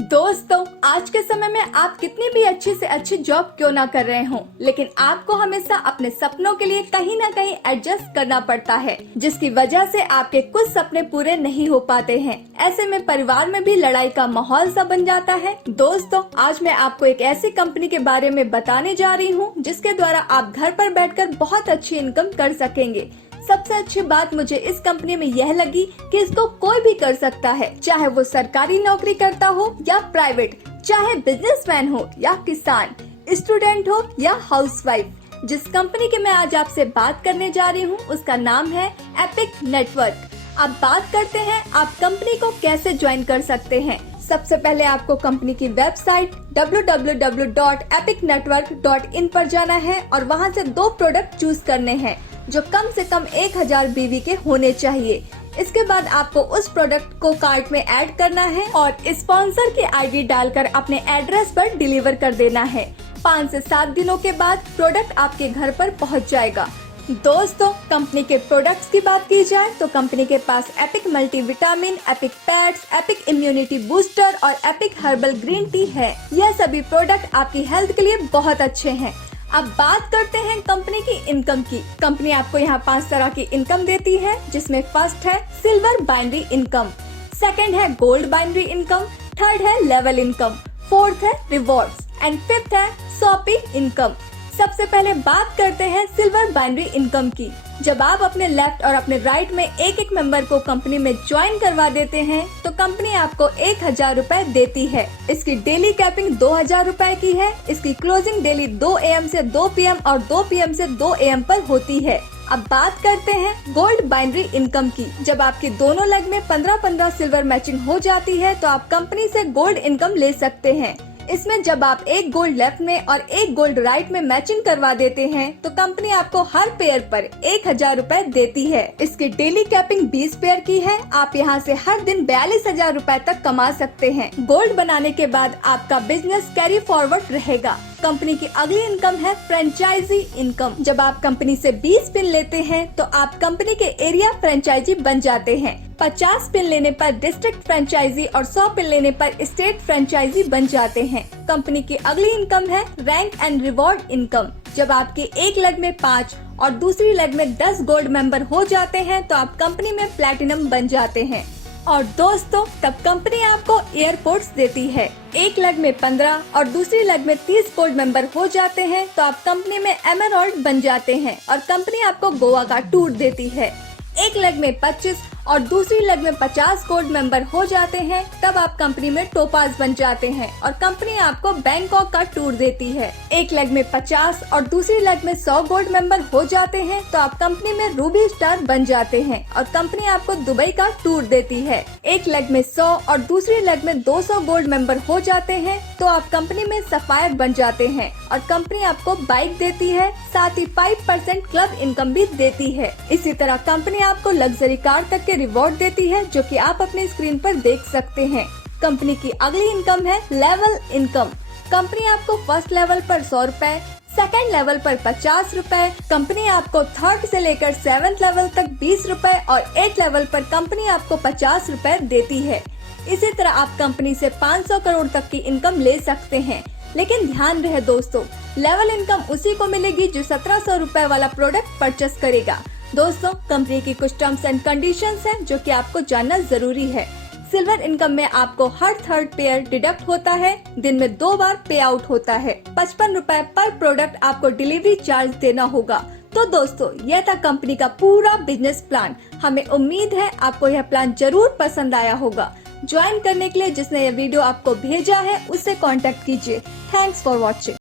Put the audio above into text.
दोस्तों, आज के समय में आप कितनी भी अच्छी से अच्छी जॉब क्यों ना कर रहे हो, लेकिन आपको हमेशा अपने सपनों के लिए कहीं ना कहीं एडजस्ट करना पड़ता है, जिसकी वजह से आपके कुछ सपने पूरे नहीं हो पाते हैं। ऐसे में परिवार में भी लड़ाई का माहौल सा बन जाता है। दोस्तों, आज मैं आपको एक ऐसी कंपनी के बारे में बताने जा रही हूँ जिसके द्वारा आप घर पर बैठकर बहुत अच्छी इनकम कर सकेंगे। सबसे अच्छी बात मुझे इस कंपनी में यह लगी कि इसको कोई भी कर सकता है, चाहे वो सरकारी नौकरी करता हो या प्राइवेट, चाहे बिजनेसमैन हो या किसान, स्टूडेंट हो या हाउसवाइफ। जिस कंपनी की मैं आज आपसे बात करने जा रही हूँ उसका नाम है एपिक नेटवर्क। अब बात करते हैं आप कंपनी को कैसे ज्वाइन कर सकते हैं। सबसे पहले आपको कंपनी की वेबसाइट www.epicnetwork.in पर जाना है और वहां से 2 प्रोडक्ट चूज करने हैं जो कम से कम 1000 BV के होने चाहिए। इसके बाद आपको उस प्रोडक्ट को कार्ट में ऐड करना है और स्पॉन्सर की आईडी डालकर अपने एड्रेस पर डिलीवर कर देना है। 5 से 7 दिनों के बाद प्रोडक्ट आपके घर पर पहुंच जाएगा। दोस्तों, कंपनी के प्रोडक्ट्स की बात की जाए तो कंपनी के पास epic multivitamin, epic pads, epic immunity booster और एपिक हर्बल ग्रीन टी है। यह सभी प्रोडक्ट आपकी हेल्थ के लिए बहुत अच्छे हैं। अब बात करते हैं कंपनी की इनकम की। कंपनी आपको यहाँ 5 तरह की इनकम देती है, जिसमें फर्स्ट है सिल्वर बाइनरी इनकम, सेकंड है गोल्ड बाइनरी इनकम, थर्ड है लेवल इनकम, फोर्थ है रिवॉर्ड्स एंड फिफ्थ है शॉपिंग इनकम। सबसे पहले बात करते हैं सिल्वर बाइनरी इनकम की। जब आप अपने लेफ्ट और अपने राइट में एक मेंबर को कंपनी में ज्वाइन करवा देते हैं तो कंपनी आपको 1000 रुपए देती है। इसकी डेली कैपिंग 2000 रुपए की है। इसकी क्लोजिंग डेली 2 AM से 2 PM और 2 PM से 2 AM पर होती है। अब बात करते हैं गोल्ड बाइनरी इनकम की। जब आपके दोनों लेग में 15-15 सिल्वर मैचिंग हो जाती है तो आप कंपनी से गोल्ड इनकम ले सकते हैं। इसमें जब आप एक गोल्ड लेफ्ट में और एक गोल्ड राइट में मैचिंग करवा देते हैं तो कंपनी आपको हर पेयर पर 1000 रुपए देती है। इसकी डेली कैपिंग 20 पेयर की है। आप यहां से हर दिन 42,000 रुपए तक कमा सकते हैं। गोल्ड बनाने के बाद आपका बिजनेस कैरी फॉरवर्ड रहेगा। कंपनी की अगली इनकम है फ्रेंचाइजी इनकम। जब आप कंपनी से 20 पिन लेते हैं तो आप कंपनी के एरिया फ्रेंचाइजी बन जाते हैं। 50 पिन लेने पर डिस्ट्रिक्ट फ्रेंचाइजी और 100 पिन लेने पर स्टेट फ्रेंचाइजी बन जाते हैं। कंपनी की अगली इनकम है रैंक एंड रिवॉर्ड इनकम। जब आपके एक लेग में 5 और दूसरी लेग में 10 गोल्ड मेंबर हो जाते हैं तो आप कंपनी में प्लैटिनम बन जाते हैं। और दोस्तों, तब कंपनी आपको एयरपोर्ट्स देती है। एक लेग में 15 और दूसरी लेग में 30 गोल्ड मेंबर हो जाते हैं तो आप कंपनी में एमरल्ड बन जाते हैं और कंपनी आपको गोवा का टूर देती है। एक लेग में 25 और दूसरी लेग में 50 गोल्ड मेंबर हो जाते हैं तब आप कंपनी में टोपाज बन जाते हैं और कंपनी आपको बैंकॉक का टूर देती है। एक लेग में 50 और दूसरी लेग में 100 गोल्ड मेंबर हो जाते हैं तो आप कंपनी में रूबी स्टार बन जाते हैं और कंपनी आपको दुबई का टूर देती है। एक लेग में 100 और दूसरी लेग में 200 गोल्ड मेंबर हो जाते हैं तो आप कंपनी में सफायर बन जाते हैं और कंपनी आपको बाइक देती है, साथ ही 5% क्लब इनकम भी देती है। इसी तरह कंपनी आपको लग्जरी कार तक के रिवॉर्ड देती है, जो कि आप अपने स्क्रीन पर देख सकते हैं। कंपनी की अगली इनकम है लेवल इनकम। कंपनी आपको फर्स्ट लेवल पर 100 रुपए, सेकेंड लेवल पर 50 रुपए, कंपनी आपको थर्ड से लेकर 7th लेवल तक 20 रुपए और 8th लेवल पर कंपनी आपको 50 रुपए देती है। इसी तरह आप कंपनी से 500 करोड़ तक की इनकम ले सकते हैं। लेकिन ध्यान रहे दोस्तों, लेवल इनकम उसी को मिलेगी जो 1700 रुपए वाला प्रोडक्ट परचेस करेगा। दोस्तों, कंपनी की कुछ टर्म्स एंड कंडीशंस हैं जो कि आपको जानना जरूरी है। सिल्वर इनकम में आपको हर थर्ड पेयर डिडक्ट होता है। दिन में 2 बार पे आउट होता है। 55 रुपए पर प्रोडक्ट आपको डिलीवरी चार्ज देना होगा। तो दोस्तों, यह था कंपनी का पूरा बिजनेस प्लान। हमें उम्मीद है आपको यह प्लान जरूर पसंद आया होगा। ज्वाइन करने के लिए जिसने यह वीडियो आपको भेजा है उससे कांटेक्ट कीजिए। Thanks for watching.